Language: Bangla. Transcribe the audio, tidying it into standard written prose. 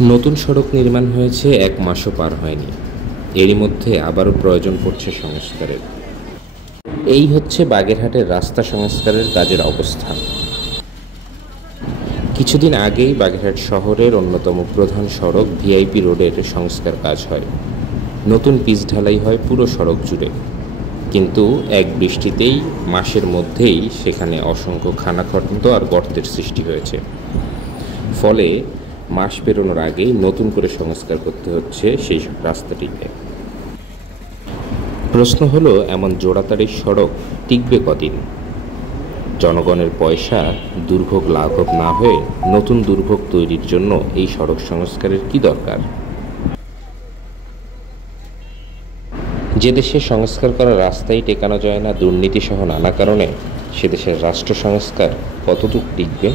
নতুন সড়ক নির্মাণ হয়েছে, ১ মাসও পার হয়নি। এরই মধ্যে আবারও প্রয়োজন পড়ছে সংস্কারের। এই হচ্ছে বাগেরহাটের রাস্তা সংস্কারের কাজের অবস্থা। কিছুদিন আগেই বাগেরহাট শহরের অন্যতম প্রধান সড়ক ভিআইপি রোডের সংস্কার কাজ হয়। নতুন পিচ ঢালাই হয় পুরো সড়ক জুড়ে। কিন্তু এক বৃষ্টিতেই মাসের মধ্যেই সেখানে অসংখ্য খানাখন্দ আর গর্তের সৃষ্টি হয়েছে। ফলে মাস পেরোনোর আগেই নতুন করে সংস্কার করতে হচ্ছে সেই রাস্তাটিকে। প্রশ্ন হলো, এমন জোড়াতাড়ি সড়ক টিকবে কদিন? জনগণের পয়সা দুর্ভোগ লাঘব না হয়ে নতুন দুর্ভোগ তৈরির জন্য এই সড়ক সংস্কারের কি দরকার? যে দেশে সংস্কার করা রাস্তাই টেকানো যায় না দুর্নীতিসহ নানা কারণে, সে দেশের রাষ্ট্র সংস্কার কতটুকু টিকবে?